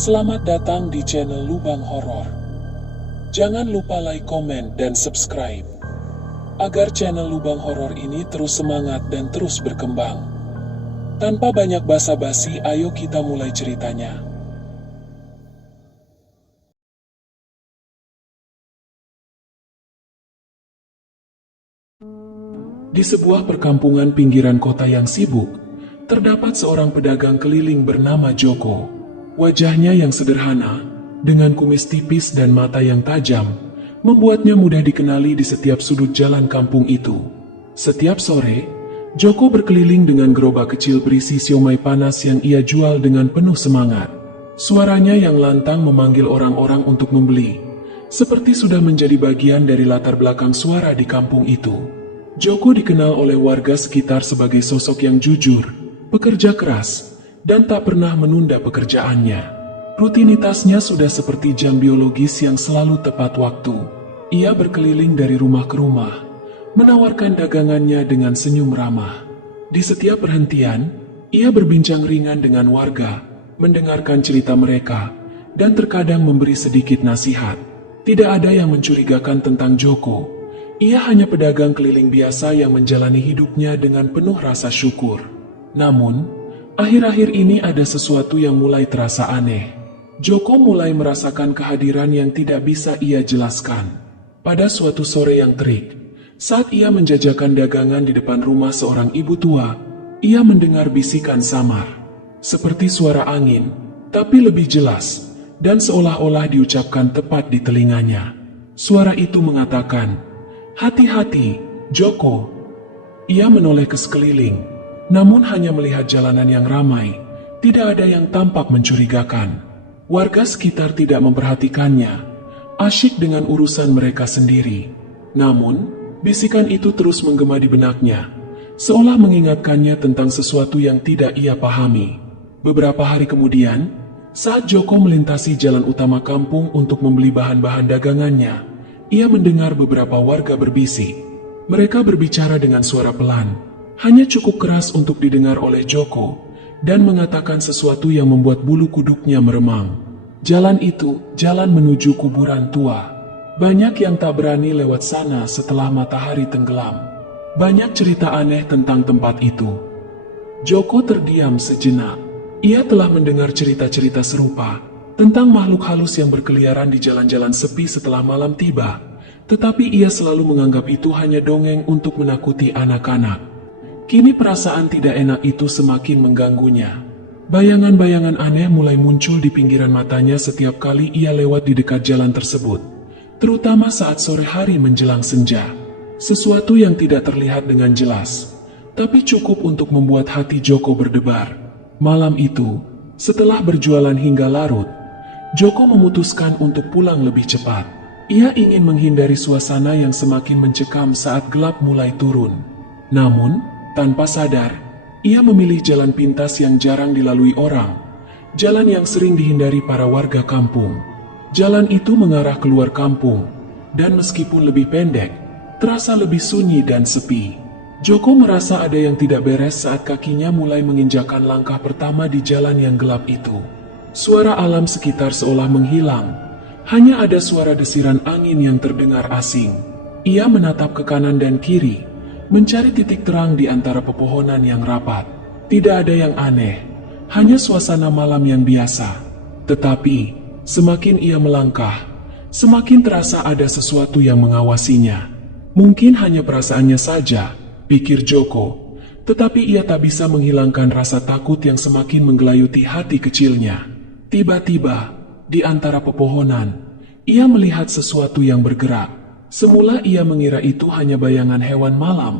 Selamat datang di channel Lubang Horor. Jangan lupa like, komen, dan subscribe agar channel Lubang Horor ini terus semangat dan terus berkembang. Tanpa banyak basa-basi, ayo kita mulai ceritanya. Di sebuah perkampungan pinggiran kota yang sibuk, terdapat seorang pedagang keliling bernama Joko. Wajahnya yang sederhana, dengan kumis tipis dan mata yang tajam, membuatnya mudah dikenali di setiap sudut jalan kampung itu. Setiap sore, Joko berkeliling dengan gerobak kecil berisi siomay panas yang ia jual dengan penuh semangat. Suaranya yang lantang memanggil orang-orang untuk membeli, seperti sudah menjadi bagian dari latar belakang suara di kampung itu. Joko dikenal oleh warga sekitar sebagai sosok yang jujur, pekerja keras, dan tak pernah menunda pekerjaannya. Rutinitasnya sudah seperti jam biologis yang selalu tepat waktu. Ia berkeliling dari rumah ke rumah, menawarkan dagangannya dengan senyum ramah. Di setiap perhentian, ia berbincang ringan dengan warga, mendengarkan cerita mereka, dan terkadang memberi sedikit nasihat. Tidak ada yang mencurigakan tentang Joko. Ia hanya pedagang keliling biasa yang menjalani hidupnya dengan penuh rasa syukur. Namun, akhir-akhir ini ada sesuatu yang mulai terasa aneh. Joko mulai merasakan kehadiran yang tidak bisa ia jelaskan. Pada suatu sore yang terik, saat ia menjajakan dagangan di depan rumah seorang ibu tua, ia mendengar bisikan samar, seperti suara angin, tapi lebih jelas, dan seolah-olah diucapkan tepat di telinganya. Suara itu mengatakan, "Hati-hati, Joko." Ia menoleh ke sekeliling, namun hanya melihat jalanan yang ramai, tidak ada yang tampak mencurigakan. Warga sekitar tidak memperhatikannya, asyik dengan urusan mereka sendiri. Namun, bisikan itu terus menggema di benaknya, seolah mengingatkannya tentang sesuatu yang tidak ia pahami. Beberapa hari kemudian, saat Joko melintasi jalan utama kampung untuk membeli bahan-bahan dagangannya, ia mendengar beberapa warga berbisik. Mereka berbicara dengan suara pelan, hanya cukup keras untuk didengar oleh Joko, dan mengatakan sesuatu yang membuat bulu kuduknya meremang. Jalan itu, jalan menuju kuburan tua. Banyak yang tak berani lewat sana setelah matahari tenggelam. Banyak cerita aneh tentang tempat itu. Joko terdiam sejenak. Ia telah mendengar cerita-cerita serupa tentang makhluk halus yang berkeliaran di jalan-jalan sepi setelah malam tiba, tetapi ia selalu menganggap itu hanya dongeng untuk menakuti anak-anak. Kini perasaan tidak enak itu semakin mengganggunya. Bayangan-bayangan aneh mulai muncul di pinggiran matanya setiap kali ia lewat di dekat jalan tersebut, terutama saat sore hari menjelang senja. Sesuatu yang tidak terlihat dengan jelas, tapi cukup untuk membuat hati Joko berdebar. Malam itu, setelah berjualan hingga larut, Joko memutuskan untuk pulang lebih cepat. Ia ingin menghindari suasana yang semakin mencekam saat gelap mulai turun. Namun, tanpa sadar, ia memilih jalan pintas yang jarang dilalui orang. Jalan yang sering dihindari para warga kampung. Jalan itu mengarah keluar kampung, dan meskipun lebih pendek, terasa lebih sunyi dan sepi. Joko merasa ada yang tidak beres saat kakinya mulai menginjakan langkah pertama di jalan yang gelap itu. Suara alam sekitar seolah menghilang. Hanya ada suara desiran angin yang terdengar asing. Ia menatap ke kanan dan kiri, mencari titik terang di antara pepohonan yang rapat. Tidak ada yang aneh, hanya suasana malam yang biasa. Tetapi, semakin ia melangkah, semakin terasa ada sesuatu yang mengawasinya. Mungkin hanya perasaannya saja, pikir Joko, tetapi ia tak bisa menghilangkan rasa takut yang semakin menggelayuti hati kecilnya. Tiba-tiba, di antara pepohonan, ia melihat sesuatu yang bergerak. Semula ia mengira itu hanya bayangan hewan malam,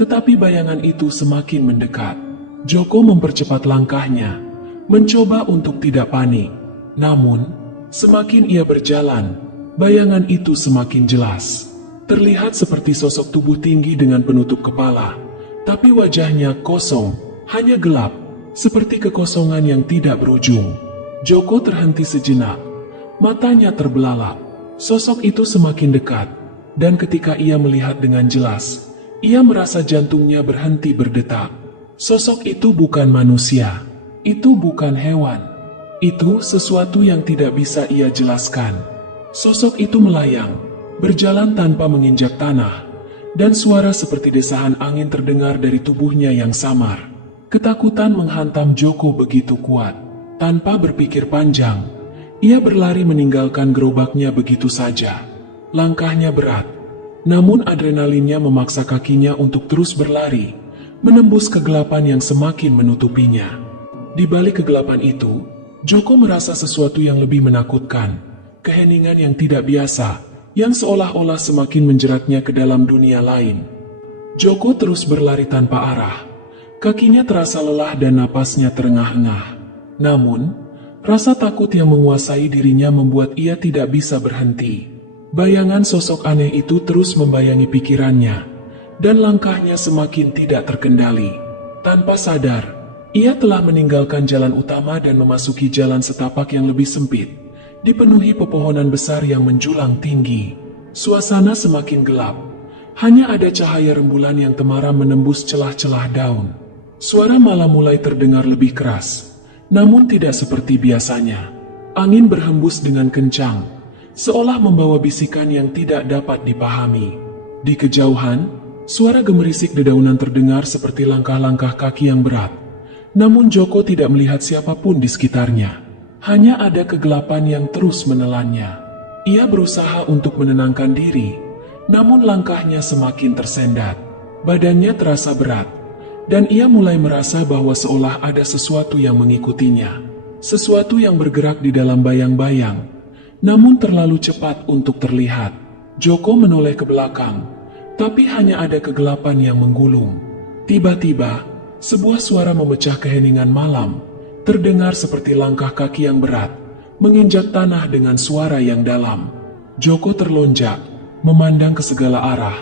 tetapi bayangan itu semakin mendekat. Joko mempercepat langkahnya, mencoba untuk tidak panik. Namun, semakin ia berjalan, bayangan itu semakin jelas. Terlihat seperti sosok tubuh tinggi dengan penutup kepala, tapi wajahnya kosong, hanya gelap, seperti kekosongan yang tidak berujung. Joko terhenti sejenak, matanya terbelalak. Sosok itu semakin dekat, dan ketika ia melihat dengan jelas, ia merasa jantungnya berhenti berdetak. Sosok itu bukan manusia, itu bukan hewan. Itu sesuatu yang tidak bisa ia jelaskan. Sosok itu melayang, berjalan tanpa menginjak tanah, dan suara seperti desahan angin terdengar dari tubuhnya yang samar. Ketakutan menghantam Joko begitu kuat. Tanpa berpikir panjang, ia berlari meninggalkan gerobaknya begitu saja. Langkahnya berat, namun adrenalinnya memaksa kakinya untuk terus berlari, menembus kegelapan yang semakin menutupinya. Di balik kegelapan itu, Joko merasa sesuatu yang lebih menakutkan, keheningan yang tidak biasa, yang seolah-olah semakin menjeratnya ke dalam dunia lain. Joko terus berlari tanpa arah. Kakinya terasa lelah dan napasnya terengah-engah. Namun, rasa takut yang menguasai dirinya membuat ia tidak bisa berhenti. Bayangan sosok aneh itu terus membayangi pikirannya, dan langkahnya semakin tidak terkendali. Tanpa sadar, ia telah meninggalkan jalan utama dan memasuki jalan setapak yang lebih sempit, dipenuhi pepohonan besar yang menjulang tinggi. Suasana semakin gelap. Hanya ada cahaya rembulan yang temaram menembus celah-celah daun. Suara malam mulai terdengar lebih keras, namun tidak seperti biasanya. Angin berhembus dengan kencang, seolah membawa bisikan yang tidak dapat dipahami. Di kejauhan, suara gemerisik dedaunan terdengar seperti langkah-langkah kaki yang berat. Namun Joko tidak melihat siapapun di sekitarnya. Hanya ada kegelapan yang terus menelannya. Ia berusaha untuk menenangkan diri, namun langkahnya semakin tersendat. Badannya terasa berat, dan ia mulai merasa bahwa seolah ada sesuatu yang mengikutinya. Sesuatu yang bergerak di dalam bayang-bayang, namun terlalu cepat untuk terlihat. Joko menoleh ke belakang, tapi hanya ada kegelapan yang menggulung. Tiba-tiba, sebuah suara memecah keheningan malam. Terdengar seperti langkah kaki yang berat, menginjak tanah dengan suara yang dalam. Joko terlonjak, memandang ke segala arah,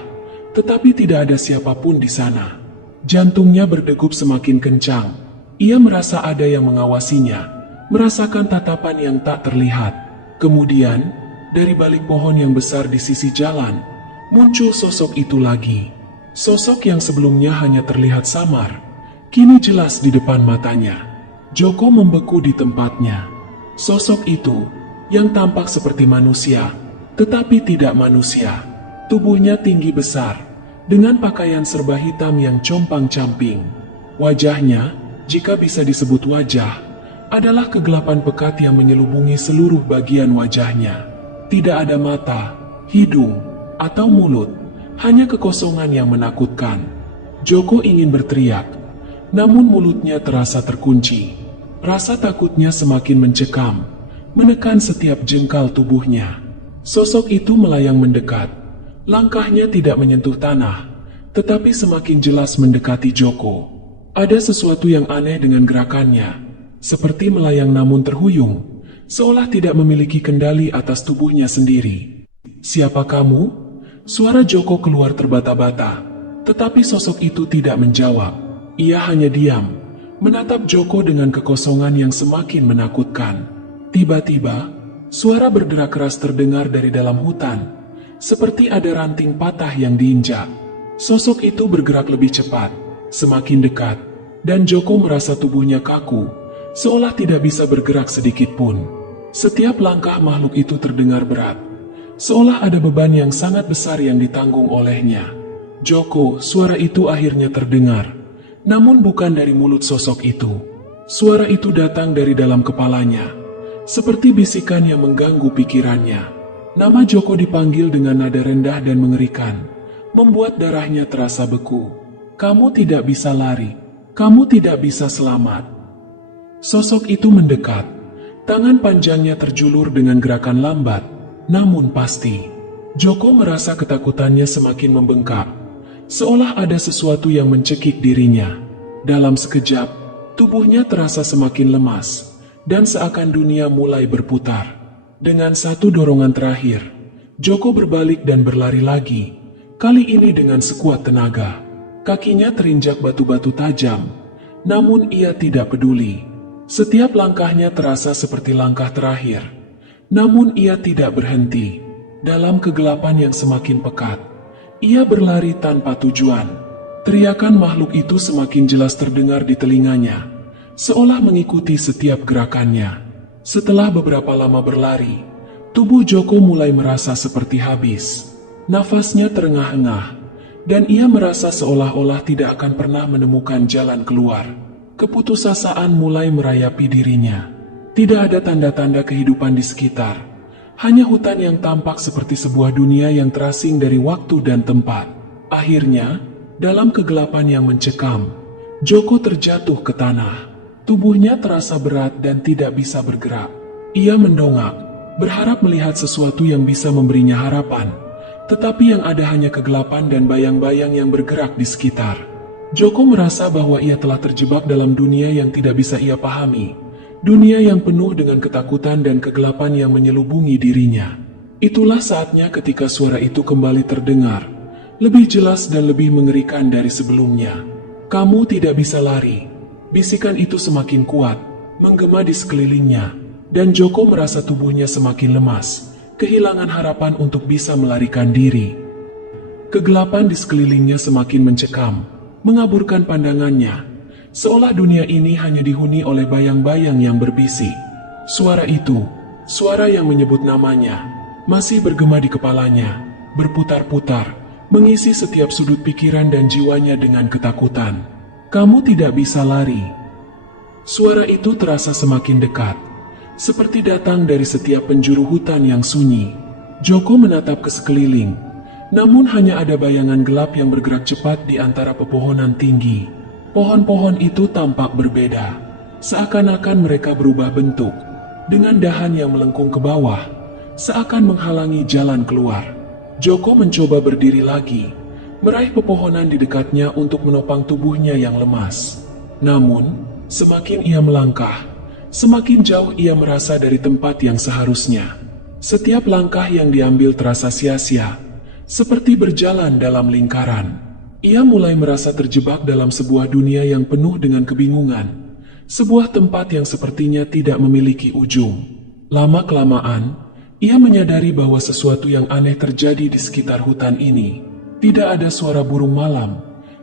tetapi tidak ada siapapun di sana. Jantungnya berdegup semakin kencang. Ia merasa ada yang mengawasinya, merasakan tatapan yang tak terlihat. Kemudian, dari balik pohon yang besar di sisi jalan, muncul sosok itu lagi. Sosok yang sebelumnya hanya terlihat samar, kini jelas di depan matanya. Joko membeku di tempatnya. Sosok itu, yang tampak seperti manusia, tetapi tidak manusia. Tubuhnya tinggi besar, dengan pakaian serba hitam yang compang-camping. Wajahnya, jika bisa disebut wajah, adalah kegelapan pekat yang menyelubungi seluruh bagian wajahnya. Tidak ada mata, hidung, atau mulut, hanya kekosongan yang menakutkan. Joko ingin berteriak, namun mulutnya terasa terkunci. Rasa takutnya semakin mencekam, menekan setiap jengkal tubuhnya. Sosok itu melayang mendekat. Langkahnya tidak menyentuh tanah, tetapi semakin jelas mendekati Joko. Ada sesuatu yang aneh dengan gerakannya, seperti melayang namun terhuyung, seolah tidak memiliki kendali atas tubuhnya sendiri. "Siapa kamu?" Suara Joko keluar terbata-bata, tetapi sosok itu tidak menjawab. Ia hanya diam, menatap Joko dengan kekosongan yang semakin menakutkan. Tiba-tiba, suara berderak keras terdengar dari dalam hutan, seperti ada ranting patah yang diinjak. Sosok itu bergerak lebih cepat, semakin dekat, dan Joko merasa tubuhnya kaku, seolah tidak bisa bergerak sedikit pun. Setiap langkah makhluk itu terdengar berat, seolah ada beban yang sangat besar yang ditanggung olehnya. "Joko," suara itu akhirnya terdengar. Namun bukan dari mulut sosok itu. Suara itu datang dari dalam kepalanya, seperti bisikan yang mengganggu pikirannya. Nama Joko dipanggil dengan nada rendah dan mengerikan, membuat darahnya terasa beku. "Kamu tidak bisa lari. Kamu tidak bisa selamat." Sosok itu mendekat. Tangan panjangnya terjulur dengan gerakan lambat, namun pasti. Joko merasa ketakutannya semakin membengkak, seolah ada sesuatu yang mencekik dirinya. Dalam sekejap, tubuhnya terasa semakin lemas, dan seakan dunia mulai berputar. Dengan satu dorongan terakhir, Joko berbalik dan berlari lagi, kali ini dengan sekuat tenaga. Kakinya terinjak batu-batu tajam, namun ia tidak peduli. Setiap langkahnya terasa seperti langkah terakhir, namun ia tidak berhenti. Dalam kegelapan yang semakin pekat, ia berlari tanpa tujuan. Teriakan makhluk itu semakin jelas terdengar di telinganya, seolah mengikuti setiap gerakannya. Setelah beberapa lama berlari, tubuh Joko mulai merasa seperti habis. Nafasnya terengah-engah, dan ia merasa seolah-olah tidak akan pernah menemukan jalan keluar. Keputusasaan mulai merayapi dirinya. Tidak ada tanda-tanda kehidupan di sekitar. Hanya hutan yang tampak seperti sebuah dunia yang terasing dari waktu dan tempat. Akhirnya, dalam kegelapan yang mencekam, Joko terjatuh ke tanah. Tubuhnya terasa berat dan tidak bisa bergerak. Ia mendongak, berharap melihat sesuatu yang bisa memberinya harapan. Tetapi yang ada hanya kegelapan dan bayang-bayang yang bergerak di sekitar. Joko merasa bahwa ia telah terjebak dalam dunia yang tidak bisa ia pahami. Dunia yang penuh dengan ketakutan dan kegelapan yang menyelubungi dirinya. Itulah saatnya ketika suara itu kembali terdengar. Lebih jelas dan lebih mengerikan dari sebelumnya. "Kamu tidak bisa lari." Bisikan itu semakin kuat, menggema di sekelilingnya. Dan Joko merasa tubuhnya semakin lemas. Kehilangan harapan untuk bisa melarikan diri. Kegelapan di sekelilingnya semakin mencekam, mengaburkan pandangannya, seolah dunia ini hanya dihuni oleh bayang-bayang yang berbisik. Suara itu, suara yang menyebut namanya, masih bergema di kepalanya, berputar-putar, mengisi setiap sudut pikiran dan jiwanya dengan ketakutan. "Kamu tidak bisa lari." Suara itu terasa semakin dekat, seperti datang dari setiap penjuru hutan yang sunyi. Joko menatap ke sekeliling, namun hanya ada bayangan gelap yang bergerak cepat di antara pepohonan tinggi. Pohon-pohon itu tampak berbeda, seakan-akan mereka berubah bentuk, dengan dahan yang melengkung ke bawah, seakan menghalangi jalan keluar. Joko mencoba berdiri lagi, meraih pepohonan di dekatnya untuk menopang tubuhnya yang lemas. Namun, semakin ia melangkah, semakin jauh ia merasa dari tempat yang seharusnya. Setiap langkah yang diambil terasa sia-sia, seperti berjalan dalam lingkaran. Ia mulai merasa terjebak dalam sebuah dunia yang penuh dengan kebingungan. Sebuah tempat yang sepertinya tidak memiliki ujung. Lama-kelamaan, ia menyadari bahwa sesuatu yang aneh terjadi di sekitar hutan ini. Tidak ada suara burung malam,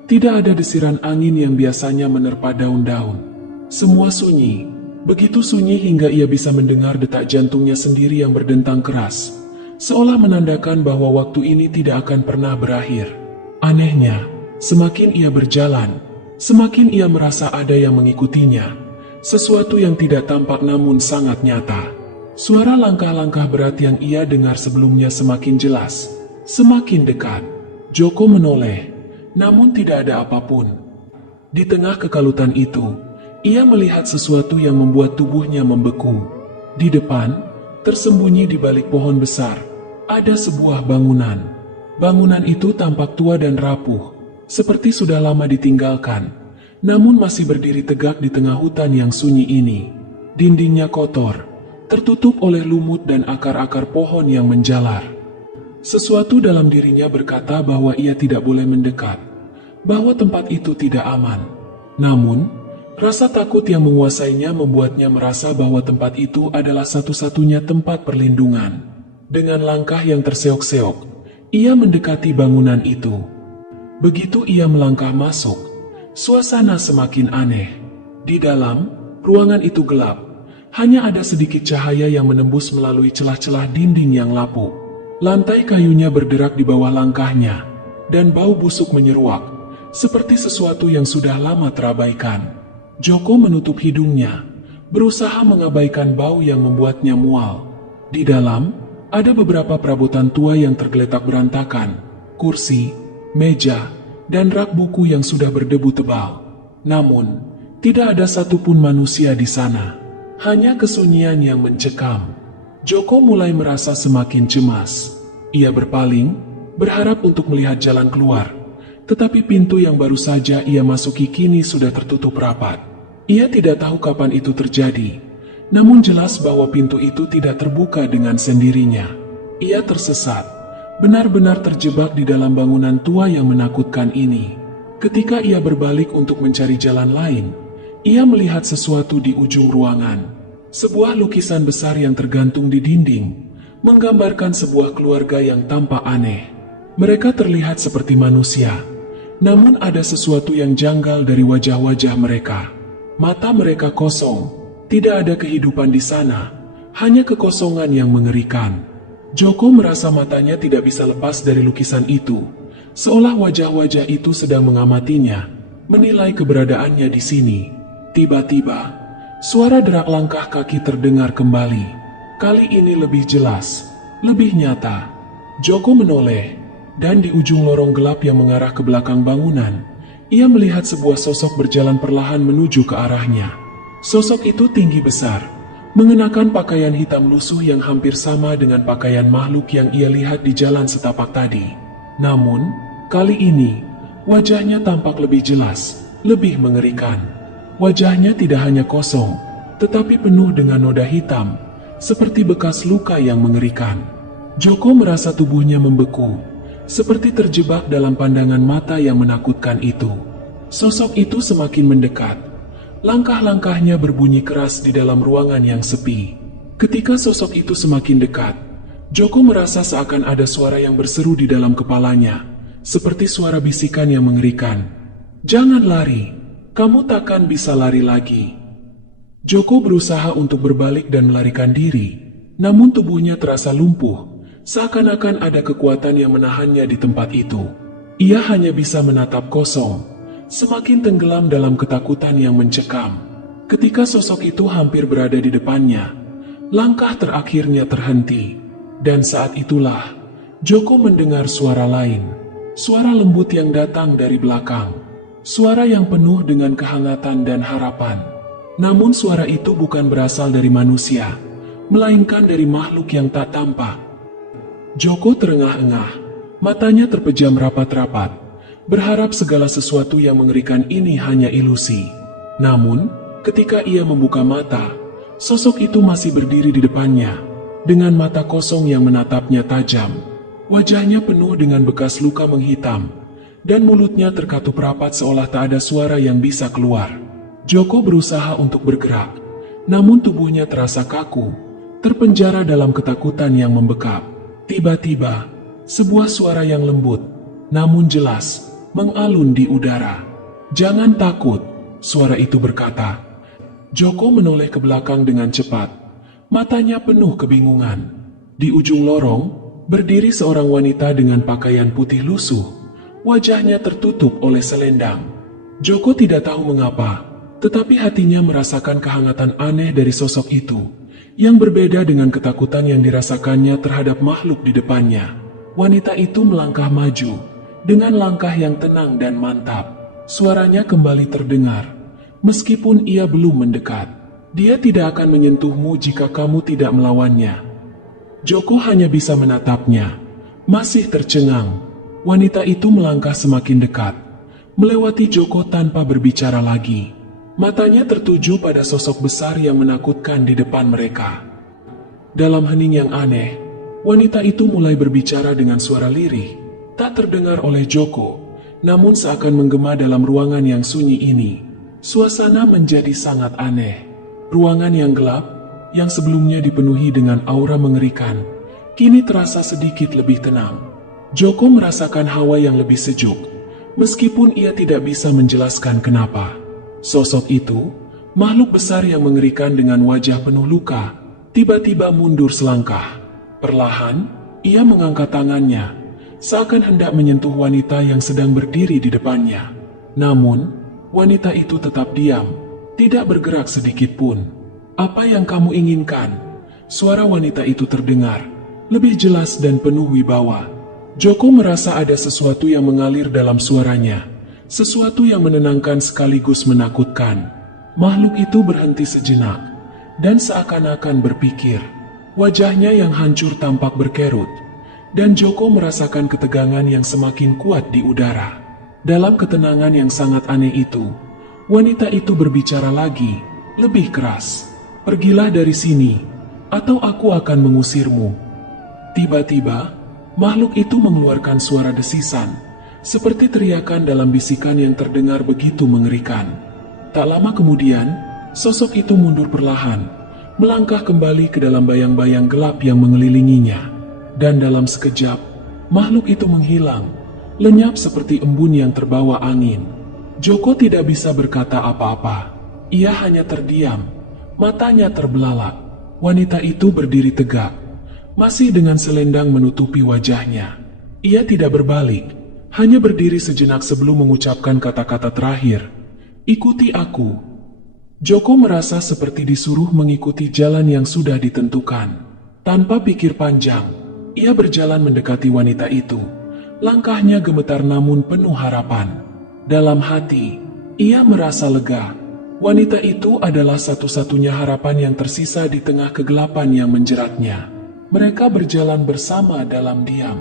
tidak ada desiran angin yang biasanya menerpa daun-daun. Semua sunyi. Begitu sunyi hingga ia bisa mendengar detak jantungnya sendiri yang berdentang keras, seolah menandakan bahwa waktu ini tidak akan pernah berakhir. Anehnya, semakin ia berjalan, semakin ia merasa ada yang mengikutinya, sesuatu yang tidak tampak namun sangat nyata. Suara langkah-langkah berat yang ia dengar sebelumnya semakin jelas, semakin dekat. Joko menoleh, namun tidak ada apapun. Di tengah kekalutan itu, ia melihat sesuatu yang membuat tubuhnya membeku. Di depan, tersembunyi di balik pohon besar, ada sebuah bangunan. Bangunan itu tampak tua dan rapuh, seperti sudah lama ditinggalkan, namun masih berdiri tegak di tengah hutan yang sunyi ini. Dindingnya kotor, tertutup oleh lumut dan akar-akar pohon yang menjalar. Sesuatu dalam dirinya berkata bahwa ia tidak boleh mendekat, bahwa tempat itu tidak aman. Namun, rasa takut yang menguasainya membuatnya merasa bahwa tempat itu adalah satu-satunya tempat perlindungan. Dengan langkah yang terseok-seok, ia mendekati bangunan itu. Begitu ia melangkah masuk, suasana semakin aneh. Di dalam, ruangan itu gelap. Hanya ada sedikit cahaya yang menembus melalui celah-celah dinding yang lapuk. Lantai kayunya berderak di bawah langkahnya, dan bau busuk menyeruak, seperti sesuatu yang sudah lama terabaikan. Joko menutup hidungnya, berusaha mengabaikan bau yang membuatnya mual. Di dalam, ada beberapa perabotan tua yang tergeletak berantakan, kursi, meja, dan rak buku yang sudah berdebu tebal. Namun, tidak ada satupun manusia di sana, hanya kesunyian yang mencekam. Joko mulai merasa semakin cemas. Ia berpaling, berharap untuk melihat jalan keluar. Tetapi pintu yang baru saja ia masuki kini sudah tertutup rapat. Ia tidak tahu kapan itu terjadi, namun jelas bahwa pintu itu tidak terbuka dengan sendirinya. Ia tersesat, benar-benar terjebak di dalam bangunan tua yang menakutkan ini. Ketika ia berbalik untuk mencari jalan lain, ia melihat sesuatu di ujung ruangan. Sebuah lukisan besar yang tergantung di dinding, menggambarkan sebuah keluarga yang tampak aneh. Mereka terlihat seperti manusia, namun ada sesuatu yang janggal dari wajah-wajah mereka. Mata mereka kosong, Tidak ada kehidupan di sana, hanya kekosongan yang mengerikan. Joko merasa matanya tidak bisa lepas dari lukisan itu, seolah wajah-wajah itu sedang mengamatinya, menilai keberadaannya di sini. Tiba-tiba, suara derak langkah kaki terdengar kembali. Kali ini lebih jelas, lebih nyata. Joko menoleh, dan di ujung lorong gelap yang mengarah ke belakang bangunan, ia melihat sebuah sosok berjalan perlahan menuju ke arahnya. Sosok itu tinggi besar, mengenakan pakaian hitam lusuh yang hampir sama dengan pakaian makhluk yang ia lihat di jalan setapak tadi. Namun, kali ini, wajahnya tampak lebih jelas, lebih mengerikan. Wajahnya tidak hanya kosong, tetapi penuh dengan noda hitam, seperti bekas luka yang mengerikan. Joko merasa tubuhnya membeku, seperti terjebak dalam pandangan mata yang menakutkan itu. Sosok itu semakin mendekat. Langkah-langkahnya berbunyi keras di dalam ruangan yang sepi. Ketika sosok itu semakin dekat, Joko merasa seakan ada suara yang berseru di dalam kepalanya, seperti suara bisikan yang mengerikan. "Jangan lari, kamu takkan bisa lari lagi." Joko berusaha untuk berbalik dan melarikan diri, namun tubuhnya terasa lumpuh, seakan-akan ada kekuatan yang menahannya di tempat itu. Ia hanya bisa menatap kosong, semakin tenggelam dalam ketakutan yang mencekam. Ketika sosok itu hampir berada di depannya, langkah terakhirnya terhenti. Dan saat itulah, Joko mendengar suara lain. Suara lembut yang datang dari belakang. Suara yang penuh dengan kehangatan dan harapan. Namun suara itu bukan berasal dari manusia, melainkan dari makhluk yang tak tampak. Joko terengah-engah, matanya terpejam rapat-rapat, berharap segala sesuatu yang mengerikan ini hanya ilusi. Namun, ketika ia membuka mata, sosok itu masih berdiri di depannya, dengan mata kosong yang menatapnya tajam. Wajahnya penuh dengan bekas luka menghitam, dan mulutnya terkatup rapat seolah tak ada suara yang bisa keluar. Joko berusaha untuk bergerak, namun tubuhnya terasa kaku, terpenjara dalam ketakutan yang membekap. Tiba-tiba, sebuah suara yang lembut, namun jelas, mengalun di udara. "Jangan takut," suara itu berkata. Joko menoleh ke belakang dengan cepat. Matanya penuh kebingungan. Di ujung lorong, berdiri seorang wanita dengan pakaian putih lusuh. Wajahnya tertutup oleh selendang. Joko tidak tahu mengapa, tetapi hatinya merasakan kehangatan aneh dari sosok itu, yang berbeda dengan ketakutan yang dirasakannya terhadap makhluk di depannya. Wanita itu melangkah maju, dengan langkah yang tenang dan mantap. Suaranya kembali terdengar, meskipun ia belum mendekat. "Dia tidak akan menyentuhmu jika kamu tidak melawannya." Joko hanya bisa menatapnya, masih tercengang. Wanita itu melangkah semakin dekat, melewati Joko tanpa berbicara lagi. Matanya tertuju pada sosok besar yang menakutkan di depan mereka. Dalam hening yang aneh, wanita itu mulai berbicara dengan suara lirih. Tak terdengar oleh Joko, namun seakan menggema dalam ruangan yang sunyi ini. Suasana menjadi sangat aneh. Ruangan yang gelap, yang sebelumnya dipenuhi dengan aura mengerikan, kini terasa sedikit lebih tenang. Joko merasakan hawa yang lebih sejuk, meskipun ia tidak bisa menjelaskan kenapa. Sosok itu, makhluk besar yang mengerikan dengan wajah penuh luka, tiba-tiba mundur selangkah. Perlahan, ia mengangkat tangannya, seakan hendak menyentuh wanita yang sedang berdiri di depannya. Namun, wanita itu tetap diam, tidak bergerak sedikit pun. "Apa yang kamu inginkan?" Suara wanita itu terdengar, lebih jelas dan penuh wibawa. Joko merasa ada sesuatu yang mengalir dalam suaranya, sesuatu yang menenangkan sekaligus menakutkan. Makhluk itu berhenti sejenak, dan seakan-akan berpikir. Wajahnya yang hancur tampak berkerut, dan Joko merasakan ketegangan yang semakin kuat di udara. Dalam ketenangan yang sangat aneh itu, wanita itu berbicara lagi, lebih keras. "Pergilah dari sini, atau aku akan mengusirmu." Tiba-tiba, makhluk itu mengeluarkan suara desisan, seperti teriakan dalam bisikan yang terdengar begitu mengerikan. Tak lama kemudian, sosok itu mundur perlahan, melangkah kembali ke dalam bayang-bayang gelap yang mengelilinginya. Dan dalam sekejap, makhluk itu menghilang, lenyap seperti embun yang terbawa angin. Joko tidak bisa berkata apa-apa. Ia hanya terdiam, Matanya terbelalak. Wanita itu berdiri tegak, masih dengan selendang menutupi wajahnya. Ia tidak berbalik, hanya berdiri sejenak sebelum mengucapkan kata-kata terakhir. "Ikuti aku." Joko merasa seperti disuruh mengikuti jalan yang sudah ditentukan. Tanpa pikir panjang, ia berjalan mendekati wanita itu. Langkahnya gemetar namun penuh harapan. Dalam hati, ia merasa lega. Wanita itu adalah satu-satunya harapan yang tersisa di tengah kegelapan yang menjeratnya. Mereka berjalan bersama dalam diam.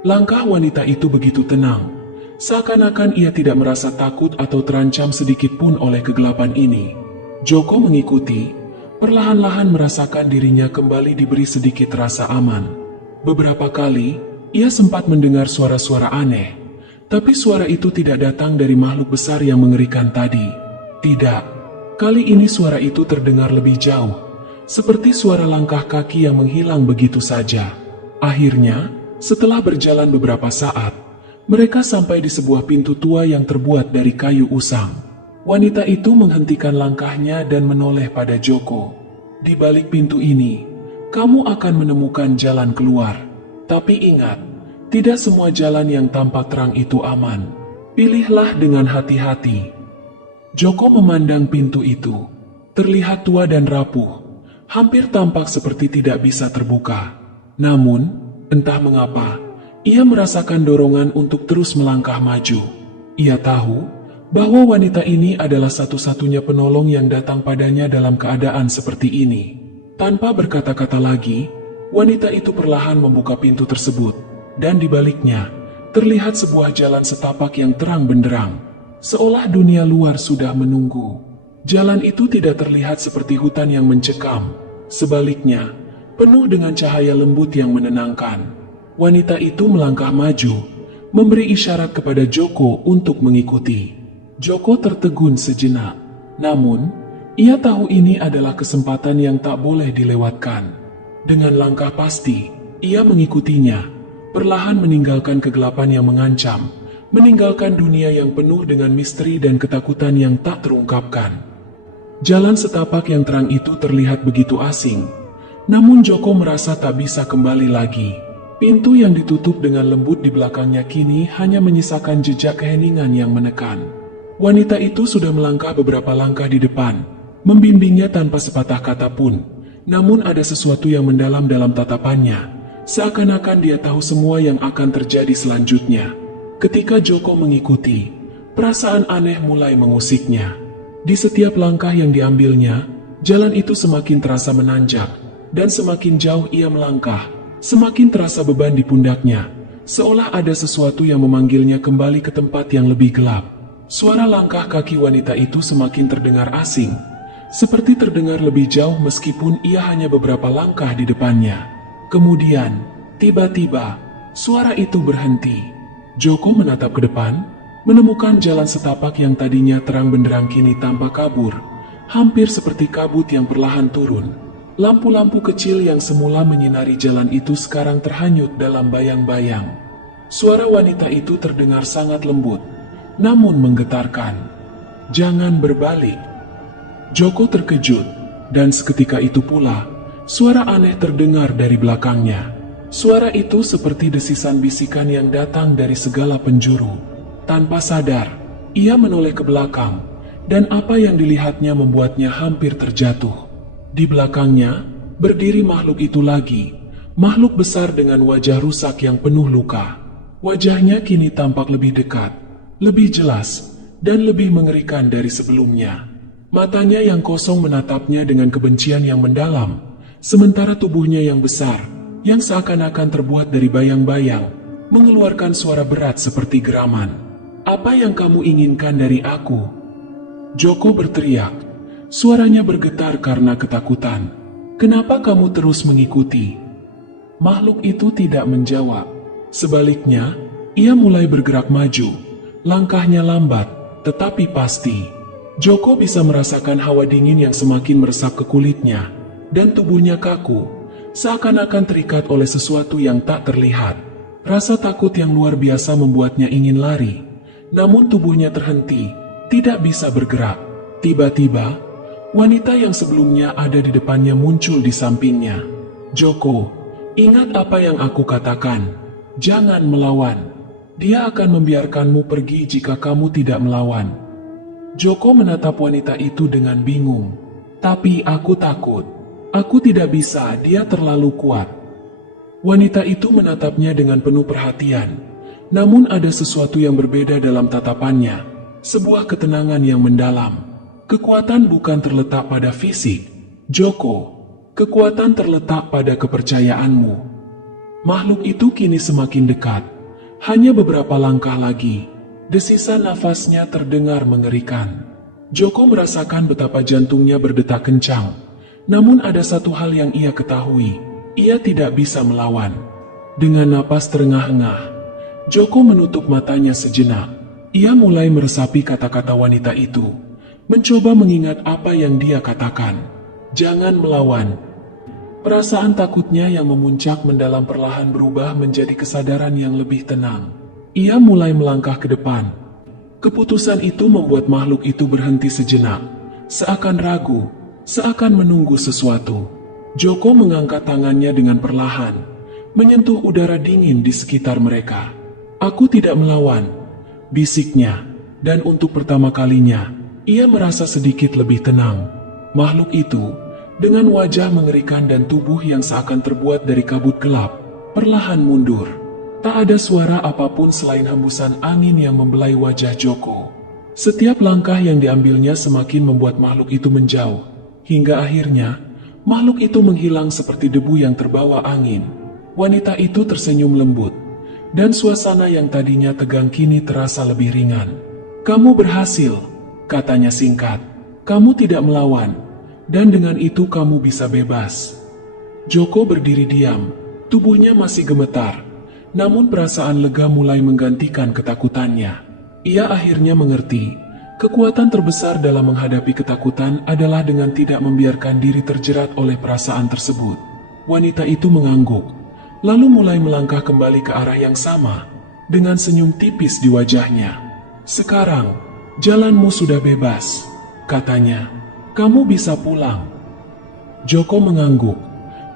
Langkah wanita itu begitu tenang, seakan-akan ia tidak merasa takut atau terancam sedikit pun oleh kegelapan ini. Joko mengikuti, perlahan-lahan merasakan dirinya kembali diberi sedikit rasa aman. Beberapa kali, ia sempat mendengar suara-suara aneh, tapi suara itu tidak datang dari makhluk besar yang mengerikan tadi. Tidak, kali ini suara itu terdengar lebih jauh, seperti suara langkah kaki yang menghilang begitu saja. Akhirnya, setelah berjalan beberapa saat, mereka sampai di sebuah pintu tua yang terbuat dari kayu usang. Wanita itu menghentikan langkahnya dan menoleh pada Joko. "Di balik pintu ini, kamu akan menemukan jalan keluar. Tapi ingat, tidak semua jalan yang tampak terang itu aman. Pilihlah dengan hati-hati." Joko memandang pintu itu. Terlihat tua dan rapuh, hampir tampak seperti tidak bisa terbuka. Namun, entah mengapa, ia merasakan dorongan untuk terus melangkah maju. Ia tahu bahwa wanita ini adalah satu-satunya penolong yang datang padanya dalam keadaan seperti ini. Tanpa berkata-kata lagi, wanita itu perlahan membuka pintu tersebut, dan di baliknya, terlihat sebuah jalan setapak yang terang benderang, seolah dunia luar sudah menunggu. Jalan itu tidak terlihat seperti hutan yang mencekam, sebaliknya, penuh dengan cahaya lembut yang menenangkan. Wanita itu melangkah maju, memberi isyarat kepada Joko untuk mengikuti. Joko tertegun sejenak, namun, ia tahu ini adalah kesempatan yang tak boleh dilewatkan. Dengan langkah pasti, ia mengikutinya, perlahan meninggalkan kegelapan yang mengancam, meninggalkan dunia yang penuh dengan misteri dan ketakutan yang tak terungkapkan. Jalan setapak yang terang itu terlihat begitu asing, namun Joko merasa tak bisa kembali lagi. Pintu yang ditutup dengan lembut di belakangnya kini hanya menyisakan jejak keheningan yang menekan. Wanita itu sudah melangkah beberapa langkah di depan, membimbingnya tanpa sepatah kata pun. Namun ada sesuatu yang mendalam dalam tatapannya, seakan-akan dia tahu semua yang akan terjadi selanjutnya. Ketika Joko mengikuti, perasaan aneh mulai mengusiknya. Di setiap langkah yang diambilnya, jalan itu semakin terasa menanjak, dan semakin jauh ia melangkah, semakin terasa beban di pundaknya, seolah ada sesuatu yang memanggilnya kembali ke tempat yang lebih gelap. Suara langkah kaki wanita itu semakin terdengar asing, seperti terdengar lebih jauh meskipun ia hanya beberapa langkah di depannya. Kemudian, tiba-tiba, suara itu berhenti. Joko menatap ke depan, menemukan jalan setapak yang tadinya terang benderang kini tampak kabur, hampir seperti kabut yang perlahan turun. Lampu-lampu kecil yang semula menyinari jalan itu sekarang terhanyut dalam bayang-bayang. Suara wanita itu terdengar sangat lembut, namun menggetarkan. "Jangan berbalik." Joko terkejut, dan seketika itu pula, suara aneh terdengar dari belakangnya. Suara itu seperti desisan bisikan yang datang dari segala penjuru. Tanpa sadar, ia menoleh ke belakang, dan apa yang dilihatnya membuatnya hampir terjatuh. Di belakangnya, berdiri makhluk itu lagi, makhluk besar dengan wajah rusak yang penuh luka. Wajahnya kini tampak lebih dekat, lebih jelas, dan lebih mengerikan dari sebelumnya. Matanya yang kosong menatapnya dengan kebencian yang mendalam, sementara tubuhnya yang besar, yang seakan-akan terbuat dari bayang-bayang, mengeluarkan suara berat seperti geraman. "Apa yang kamu inginkan dari aku?" Joko berteriak, suaranya bergetar karena ketakutan. "Kenapa kamu terus mengikuti?" Makhluk itu tidak menjawab. Sebaliknya, ia mulai bergerak maju, langkahnya lambat, tetapi pasti. Joko bisa merasakan hawa dingin yang semakin meresap ke kulitnya, dan tubuhnya kaku, seakan-akan terikat oleh sesuatu yang tak terlihat. Rasa takut yang luar biasa membuatnya ingin lari, namun tubuhnya terhenti, tidak bisa bergerak. Tiba-tiba, Wanita yang sebelumnya ada di depannya muncul di sampingnya. "Joko, ingat apa yang aku katakan. Jangan melawan. Dia akan membiarkanmu pergi jika kamu tidak melawan." Joko menatap wanita itu dengan bingung. "Tapi aku takut. Aku tidak bisa, dia terlalu kuat." Wanita itu menatapnya dengan penuh perhatian. Namun ada sesuatu yang berbeda dalam tatapannya. Sebuah ketenangan yang mendalam. Kekuatan bukan terletak pada fisik, Joko. Kekuatan terletak pada kepercayaanmu. Makhluk itu kini semakin dekat. Hanya beberapa langkah lagi, desisan nafasnya terdengar mengerikan. Joko merasakan betapa jantungnya berdetak kencang. Namun ada satu hal yang ia ketahui, ia tidak bisa melawan. Dengan napas terengah-engah, Joko menutup matanya sejenak. Ia mulai meresapi kata-kata wanita itu, mencoba mengingat apa yang dia katakan. Jangan melawan. Perasaan takutnya yang memuncak mendalam perlahan berubah menjadi kesadaran yang lebih tenang. Ia mulai melangkah ke depan. Keputusan itu membuat makhluk itu berhenti sejenak, seakan ragu, seakan menunggu sesuatu. Joko mengangkat tangannya dengan perlahan, menyentuh udara dingin di sekitar mereka. "Aku tidak melawan," bisiknya, dan untuk pertama kalinya, ia merasa sedikit lebih tenang. Makhluk itu, dengan wajah mengerikan dan tubuh yang seakan terbuat dari kabut gelap, perlahan mundur. Tak ada suara apapun selain hembusan angin yang membelai wajah Joko. Setiap langkah yang diambilnya semakin membuat makhluk itu menjauh, hingga akhirnya, makhluk itu menghilang seperti debu yang terbawa angin. Wanita itu tersenyum lembut, dan suasana yang tadinya tegang kini terasa lebih ringan. "Kamu berhasil," katanya singkat. "Kamu tidak melawan. Dan dengan itu kamu bisa bebas." Joko berdiri diam, tubuhnya masih gemetar, namun perasaan lega mulai menggantikan ketakutannya. Ia akhirnya mengerti, kekuatan terbesar dalam menghadapi ketakutan adalah dengan tidak membiarkan diri terjerat oleh perasaan tersebut. Wanita itu mengangguk, lalu mulai melangkah kembali ke arah yang sama, dengan senyum tipis di wajahnya. "Sekarang, jalanmu sudah bebas," katanya. "Kamu bisa pulang." Joko mengangguk,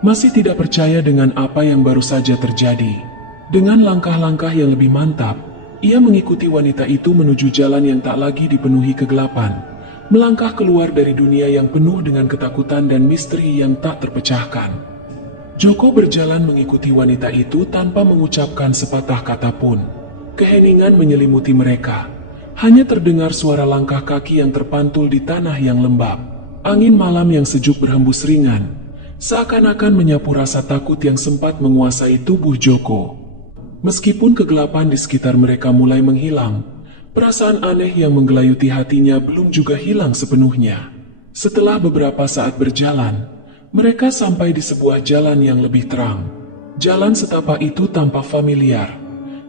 masih tidak percaya dengan apa yang baru saja terjadi. Dengan langkah-langkah yang lebih mantap, ia mengikuti wanita itu menuju jalan yang tak lagi dipenuhi kegelapan, melangkah keluar dari dunia yang penuh dengan ketakutan dan misteri yang tak terpecahkan. Joko berjalan mengikuti wanita itu tanpa mengucapkan sepatah kata pun. Keheningan menyelimuti mereka. Hanya terdengar suara langkah kaki yang terpantul di tanah yang lembab. Angin malam yang sejuk berhembus ringan, seakan-akan menyapu rasa takut yang sempat menguasai tubuh Joko. Meskipun kegelapan di sekitar mereka mulai menghilang, perasaan aneh yang menggelayuti hatinya belum juga hilang sepenuhnya. Setelah beberapa saat berjalan, mereka sampai di sebuah jalan yang lebih terang. Jalan setapak itu tampak familiar,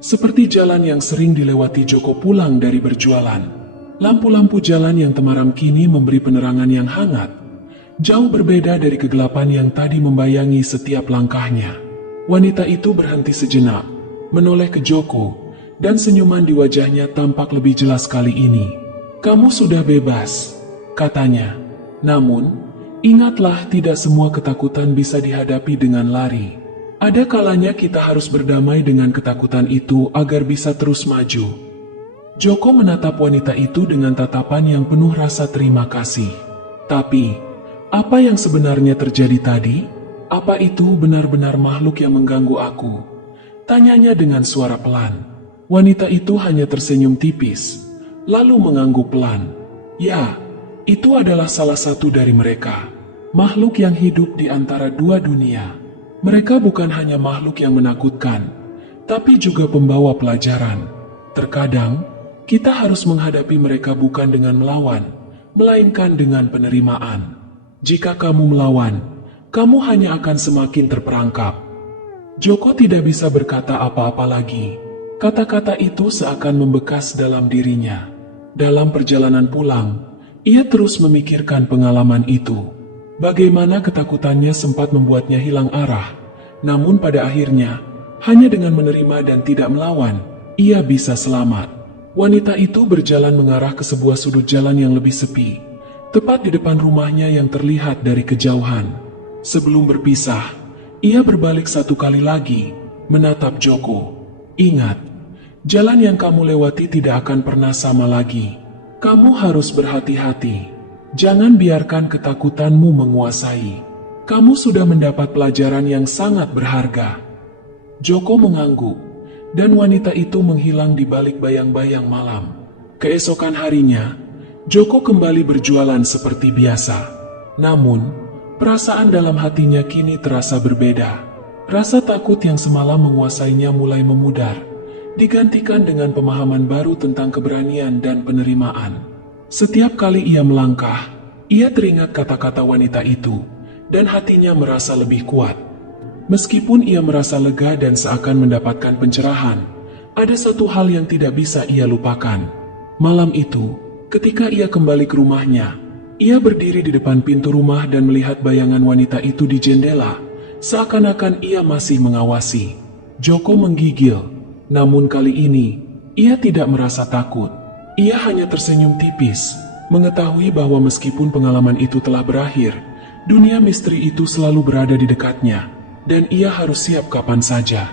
seperti jalan yang sering dilewati Joko pulang dari berjualan. Lampu-lampu jalan yang temaram kini memberi penerangan yang hangat, jauh berbeda dari kegelapan yang tadi membayangi setiap langkahnya. Wanita itu berhenti sejenak, menoleh ke Joko, dan senyuman di wajahnya tampak lebih jelas kali ini. "Kamu sudah bebas," katanya. "Namun, ingatlah tidak semua ketakutan bisa dihadapi dengan lari. Ada kalanya kita harus berdamai dengan ketakutan itu agar bisa terus maju." Joko menatap wanita itu dengan tatapan yang penuh rasa terima kasih. "Tapi, apa yang sebenarnya terjadi tadi? Apa itu benar-benar makhluk yang mengganggu aku?" tanyanya dengan suara pelan. Wanita itu hanya tersenyum tipis, lalu mengangguk pelan. "Ya, itu adalah salah satu dari mereka. Makhluk yang hidup di antara dua dunia. Mereka bukan hanya makhluk yang menakutkan, tapi juga pembawa pelajaran. Terkadang, kita harus menghadapi mereka bukan dengan melawan, melainkan dengan penerimaan. Jika kamu melawan, kamu hanya akan semakin terperangkap." Joko tidak bisa berkata apa-apa lagi. Kata-kata itu seakan membekas dalam dirinya. Dalam perjalanan pulang, ia terus memikirkan pengalaman itu. Bagaimana ketakutannya sempat membuatnya hilang arah. Namun pada akhirnya, hanya dengan menerima dan tidak melawan, ia bisa selamat. Wanita itu berjalan mengarah ke sebuah sudut jalan yang lebih sepi. tepat di depan rumahnya yang terlihat dari kejauhan. Sebelum berpisah, ia berbalik satu kali lagi, menatap Joko. Ingat, jalan yang kamu lewati tidak akan pernah sama lagi. Kamu harus berhati-hati. Jangan biarkan ketakutanmu menguasai. Kamu sudah mendapat pelajaran yang sangat berharga. Joko mengangguk, dan wanita itu menghilang di balik bayang-bayang malam. Keesokan harinya, Joko kembali berjualan seperti biasa. Namun, perasaan dalam hatinya kini terasa berbeda. Rasa takut yang semalam menguasainya mulai memudar, digantikan dengan pemahaman baru tentang keberanian dan penerimaan. Setiap kali ia melangkah, ia teringat kata-kata wanita itu, dan hatinya merasa lebih kuat. Meskipun ia merasa lega dan seakan mendapatkan pencerahan, ada satu hal yang tidak bisa ia lupakan. Malam itu, ketika ia kembali ke rumahnya, ia berdiri di depan pintu rumah dan melihat bayangan wanita itu di jendela, seakan-akan ia masih mengawasi. Joko menggigil, namun kali ini, ia tidak merasa takut. Ia hanya tersenyum tipis, mengetahui bahwa meskipun pengalaman itu telah berakhir, dunia misteri itu selalu berada di dekatnya, dan ia harus siap kapan saja.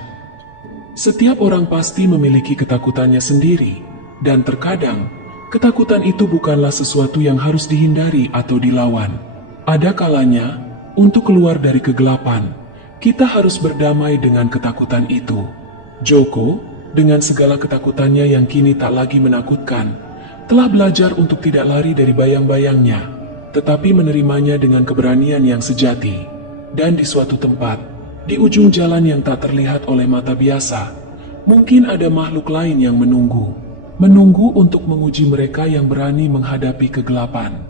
Setiap orang pasti memiliki ketakutannya sendiri, dan terkadang, ketakutan itu bukanlah sesuatu yang harus dihindari atau dilawan. Ada kalanya, untuk keluar dari kegelapan, kita harus berdamai dengan ketakutan itu. Joko, dengan segala ketakutannya yang kini tak lagi menakutkan, telah belajar untuk tidak lari dari bayang-bayangnya, tetapi menerimanya dengan keberanian yang sejati. Dan di suatu tempat, di ujung jalan yang tak terlihat oleh mata biasa, mungkin ada makhluk lain yang menunggu untuk menguji mereka yang berani menghadapi kegelapan.